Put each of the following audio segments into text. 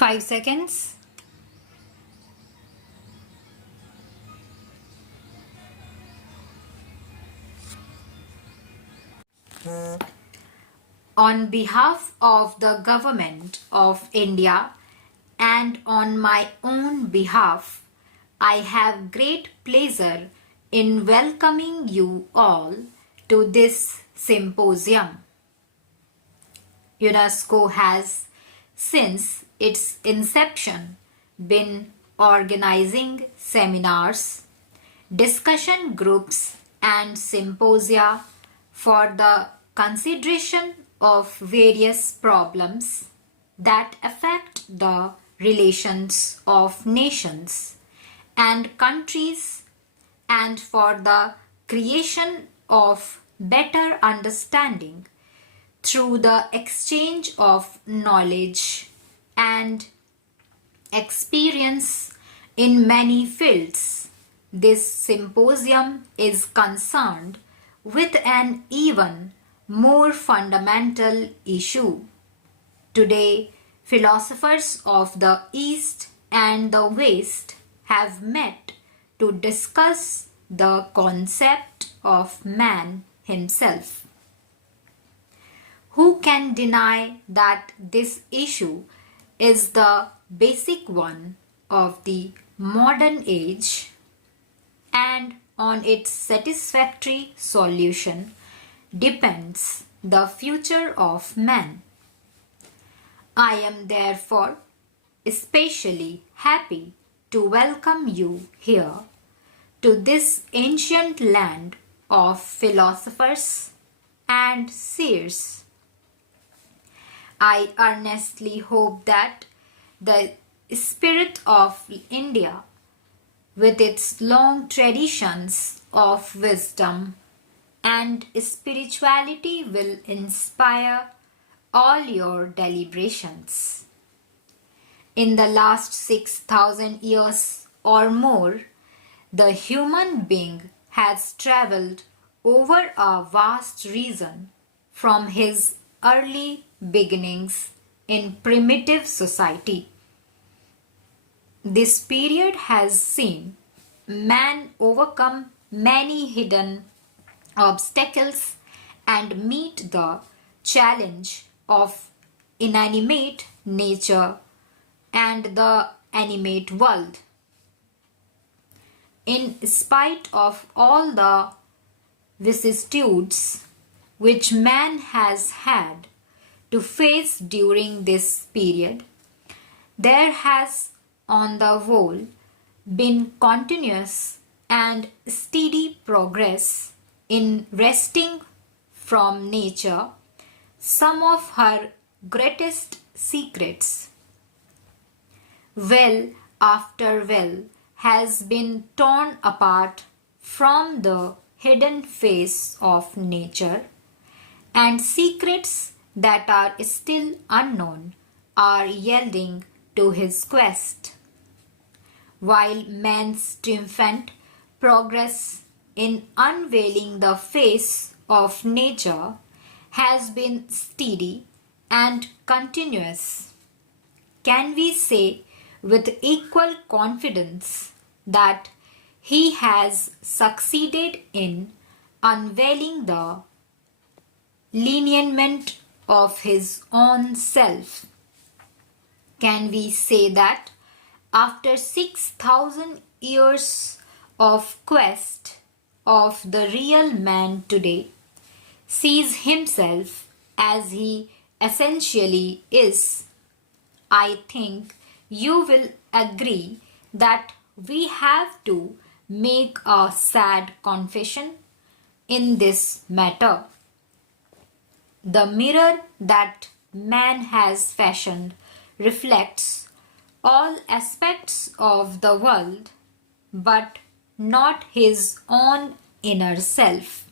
5 seconds. On behalf of the Government of India and on my own behalf, I have great pleasure in welcoming you all to this symposium. UNESCO has, since its inception, been organizing seminars, discussion groups and symposia for the consideration of various problems that affect the relations of nations and countries, and for the creation of better understanding through the exchange of knowledge and experience in many fields. This symposium is concerned with an even more fundamental issue. Today, philosophers of the East and the West have met to discuss the concept of man himself. Who can deny that this issue is the basic one of the modern age, and on its satisfactory solution depends the future of man? I am therefore especially happy to welcome you here to this ancient land of philosophers and seers. I earnestly hope that the spirit of India, with its long traditions of wisdom and spirituality, will inspire all your deliberations. In the last 6,000 years or more, the human being has traveled over a vast region from his early beginnings in primitive society. This period has seen man overcome many hidden obstacles and meet the challenge of inanimate nature and the animate world. In spite of all the vicissitudes which man has had to face during this period, there has on the whole been continuous and steady progress in wresting from nature some of her greatest secrets. Well after well has been torn apart from the hidden face of nature, and secrets that are still unknown are yielding to his quest. While man's triumphant progress in unveiling the face of nature has been steady and continuous, can we say with equal confidence that he has succeeded in unveiling the lineament of his own self? Can we say that after 6,000 years of quest of the real man today sees himself as he essentially is? I think you will agree that we have to make a sad confession in this matter. The mirror that man has fashioned reflects all aspects of the world, but not his own inner self.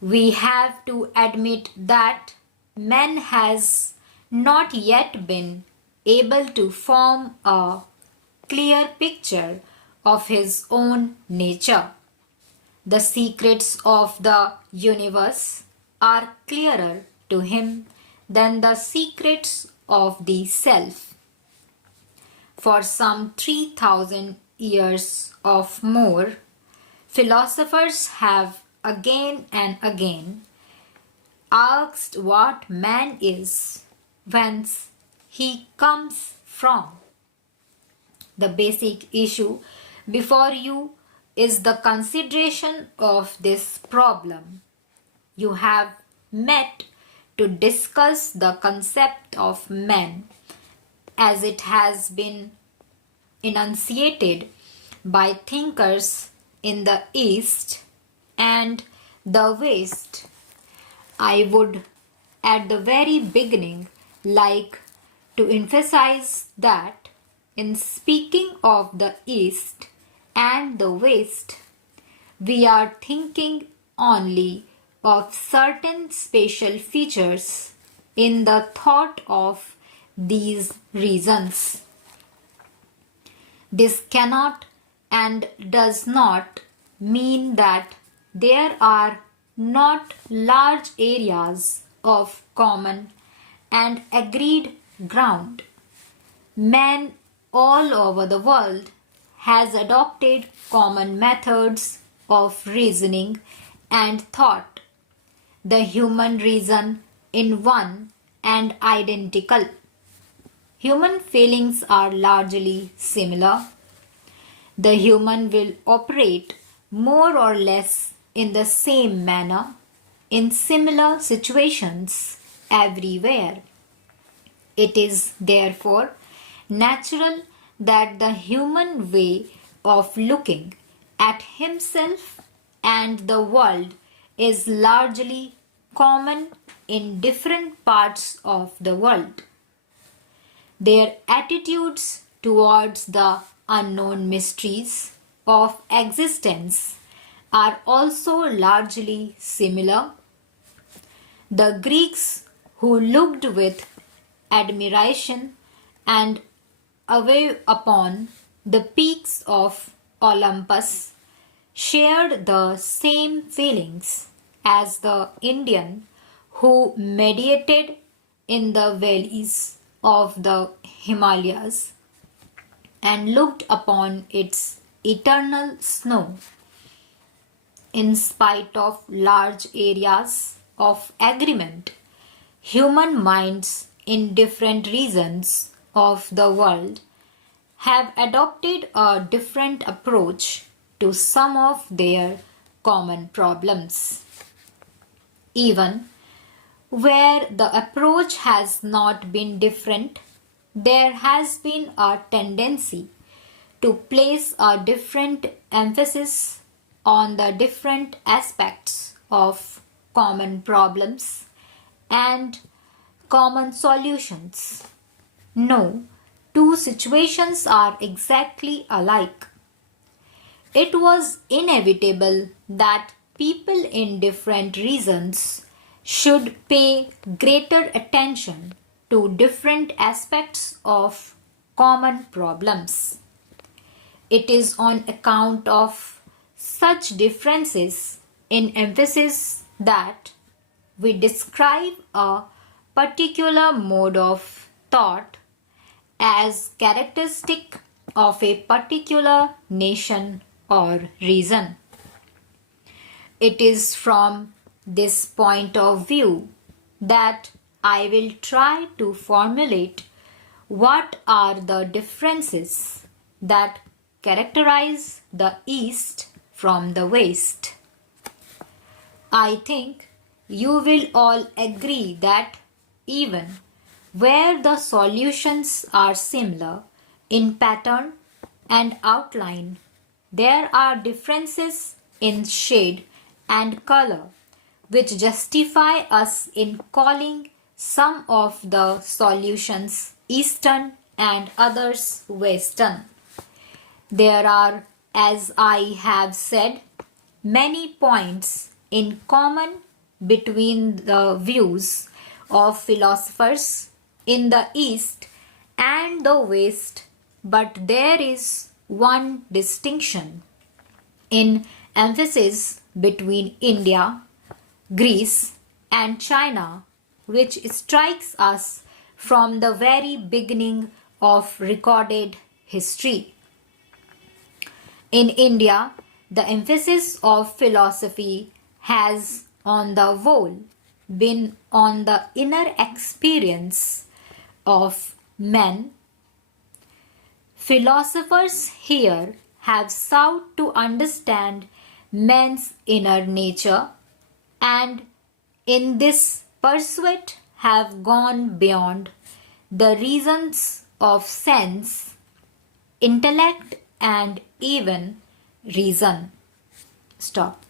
We have to admit that man has not yet been able to form a clear picture of his own nature. The secrets of the universe are clearer to him than the secrets of the self. For some 3,000 years of more, philosophers have again and again asked what man is, whence he comes from. The basic issue before you is the consideration of this problem. You have met to discuss the concept of man as it has been enunciated by thinkers in the East and the West. I would at the very beginning like to emphasize that in speaking of the East and the West, we are thinking only of certain special features in the thought of these reasons. This cannot and does not mean that there are not large areas of common and agreed ground. Man all over the world has adopted common methods of reasoning and thought. The human reason in one and identical. Human feelings are largely similar. The human will operate more or less in the same manner in similar situations everywhere. It is therefore natural that the human way of looking at himself and the world is largely common in different parts of the world. Their attitudes towards the unknown mysteries of existence are also largely similar. The Greeks, who looked with admiration and awe upon the peaks of Olympus, shared the same feelings as the Indian who meditated in the valleys of the Himalayas and looked upon its eternal snow. In spite of large areas of agreement, human minds in different regions of the world have adopted a different approach to some of their common problems. Even where the approach has not been different, there has been a tendency to place a different emphasis on the different aspects of common problems and common solutions. No two situations are exactly alike. It was inevitable that people in different regions should pay greater attention to different aspects of common problems. It is on account of such differences in emphasis that we describe a particular mode of thought as characteristic of a particular nation or region. It is from this point of view that I will try to formulate what are the differences that characterize the East from the West. I think you will all agree that even where the solutions are similar in pattern and outline, there are differences in shade and color which justify us in calling some of the solutions Eastern and others Western. There are, as I have said, many points in common between the views of philosophers in the East and the West, but there is one distinction in emphasis between India, Greece, and China, which strikes us from the very beginning of recorded history. In India, the emphasis of philosophy has, on the whole, been on the inner experience of men. Philosophers here have sought to understand man's inner nature, and in this pursuit have gone beyond the reasons of sense, intellect, and even reason. Stop.